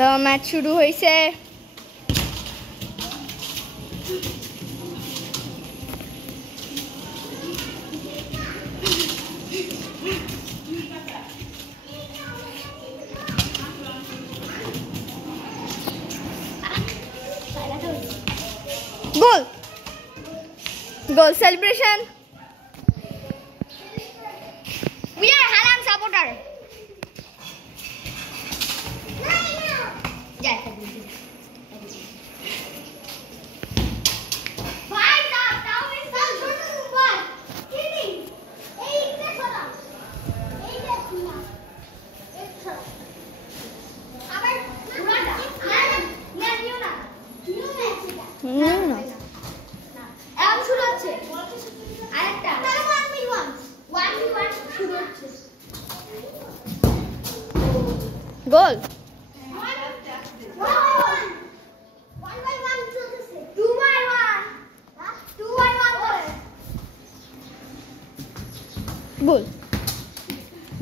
তো ম্যাচ শুরু হয়েছে। Goal goal celebration. We are Haram supporter. Goal goal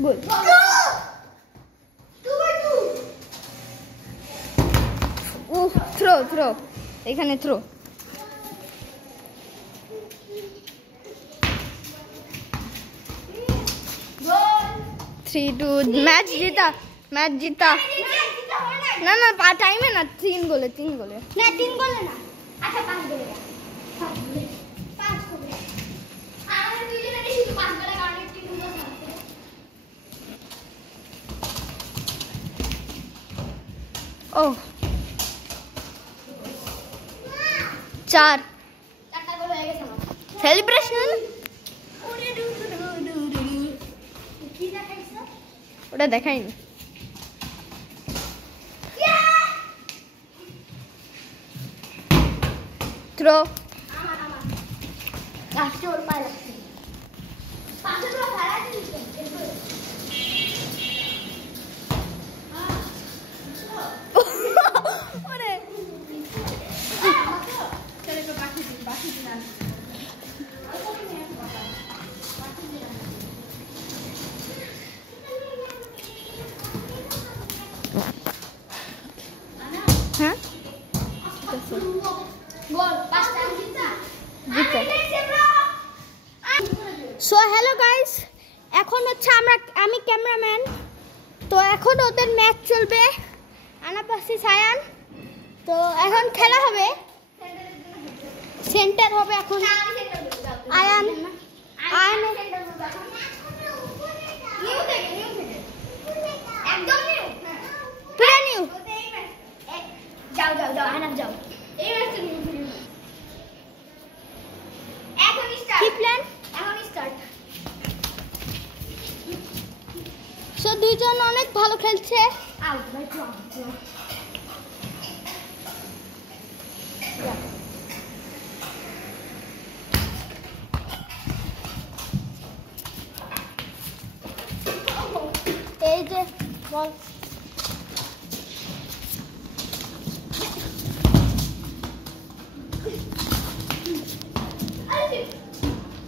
goal throw throw এখানে throw. 3-2 match जीता ना ना टाइम है ना 3 गोले ना 3 गोले ना अच्छा 5 गोले 5 गोले আমাদের দুইজনের শুধু 5 গোলে কারণে টিম গুলো থাকছে। ও 4টা গোল হয়ে গেছে আমার সেলিব্রেশন। ওটা দেখাইনি। থ্রো হ্যাঁ সো হ্যালো গাইস, এখন হচ্ছে আমি ক্যামেরাম্যান। তো এখন ওদের ম্যাচ চলবে আনাপাসি সায়ান। তো এখন খেলা হবে, সেন্টার হবে এখন আয়ান আয়ান একদম নিউ পুরো নিউ। যাও যাও যাও আনাপ যাও। এই ম্যাচটা নিউ এখন স্টার্ট। কি প্ল্যান? এখন স্টার্ট। সো দুইজন অনেক ভালো খেলছে। Out by cross. এই যে বল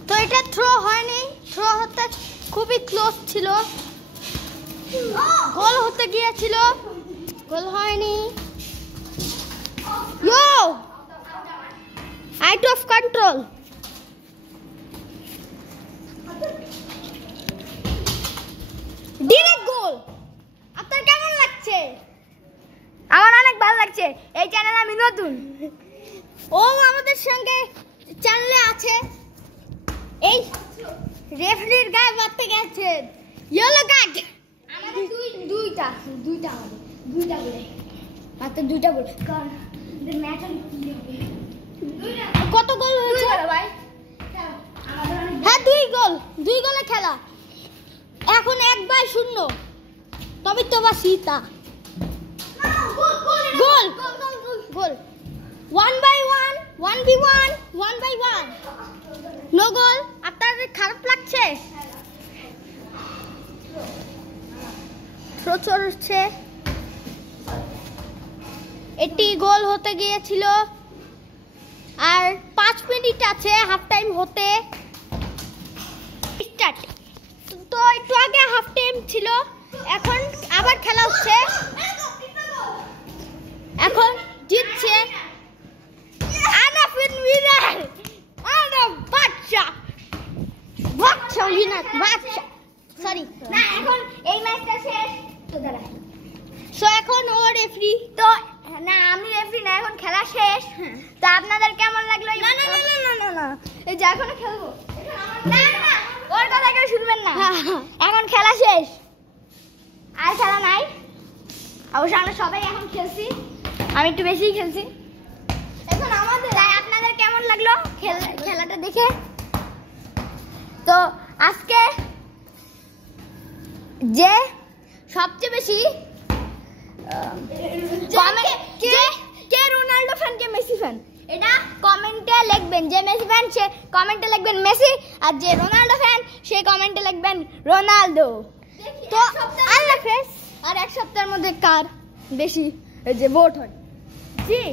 তো এটা থ্রো হয়নি, থ্রো হতে খুবই ক্লোজ ছিল, গোল হতে গিয়েছিল, গোল হয়নি। ইয়ো আউট অফ কন্ট্রোল। ডিরেক্ট গোল। আপনার কেমন লাগছে? আমার অনেক ভালো লাগছে। এই চ্যানেলে আমি নতুন, ও আমাদের সঙ্গে চ্যানেলে আছে। এই রেফারির গায়ে মারতে গেছে, ইয়েলো কার্ড। আমাদের দুইটা বলে মাত্র 2টা গোল। কারণ ম্যাচ কত গোল হয়েছে ভাই? হ্যাঁ 2 গোলে খেলা। এখন 1/0 তবে তো বা সীতা গোল গোল 1/1 1v1 1/1 নো গোল। আপনাদের খারাপ লাগছে? থ্রো চলছে, এটি গোল হতে গিয়েছিল আর 5 মিনিট আছে হাফ টাইম হতে। স্টার্ট। তো একটু আগে হাফ টাইম ছিল, এখন আবার খেলা হচ্ছে। এখন জিতছে আনাফিন উইনার। বাচ্চা বাচ্চা উইনার বাচ্চা সরি না, এখন এই ম্যাচটা শেষ তো দাঁড়া। সো এখন ও রেফারি তো না, আমি রেফারি না, এখন খেলা শেষ। তো আপনাদের কেমন লাগলো? না না না না না না, এই যে এখনো খেলবো না না, ওর কথা কেউ শুনবেন না। এখন খেলা শেষ, আর খেলা নাই। অবশ্য আমরা সবাই এখন খেলছি, আমি একটু বেশিই খেলছি এখন আমাদের। তাই আপনাদের কেমন লাগলো খেলাটা দেখে? তো আজকে যে সবচেয়ে বেশি কে রোনাল্ডো ফ্যান কে মেসি ফ্যান, এটা কমেন্টে লিখবেন। যে মেসি ফ্যান সে কমেন্টে লিখবেন মেসি, আর যে রোনাল্ডো ফ্যান সে কমেন্টে লিখবেন রোনাল্ডো। তো আল্লাহ হাফেজ। আর এক সপ্তাহের মধ্যে কার বেশি যে ভোট হয়। জি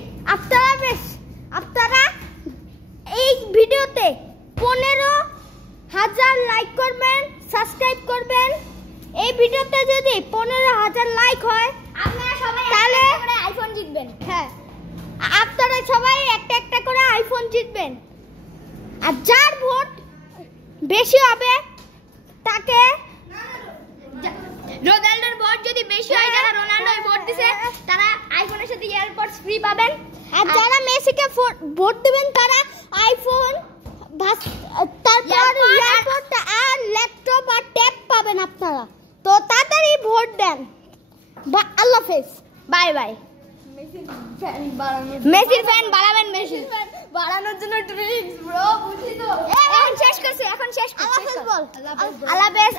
আপনারা এই ভিডিওতে 15,000 লাইক করবেন, সাবস্ক্রাইব করবেন। এই ভিডিওতে যদি 15,000 লাইক হয় আপনারা সবাই তাহলে আইফোন জিতবেন। হ্যাঁ, আপনারা সবাই একটা একটা করে আইফোন জিতবেন। আর যার ভোট বেশি হবে তাকে, রোনাল্ডোর ভোট যদি বেশি হয়, যারা রোনাল্ডোয় ভোট দিছে তারা আইফোনের সাথে এয়ারপডস ফ্রি পাবেন। আর যারা মেসিকে ভোট দিবেন তারা আইফোন, তারপর এয়ারপড আর ল্যাপটপ আর ট্যাব পাবেন আপনারা। তো তাড়াতাড়ি ভোট দেন। আল্লাহ হাফেজ, বাই বাই। মেসির ফ্যান বাড়াবেন, মেসির ফ্যান বাড়ানোর জন্য ট্রিক্স ব্রো, বুঝি তো। এখন শেষ করছি, এখন শেষ করছি। আল্লাহ হাফেজ বল। আল্লাহ হাফেজ।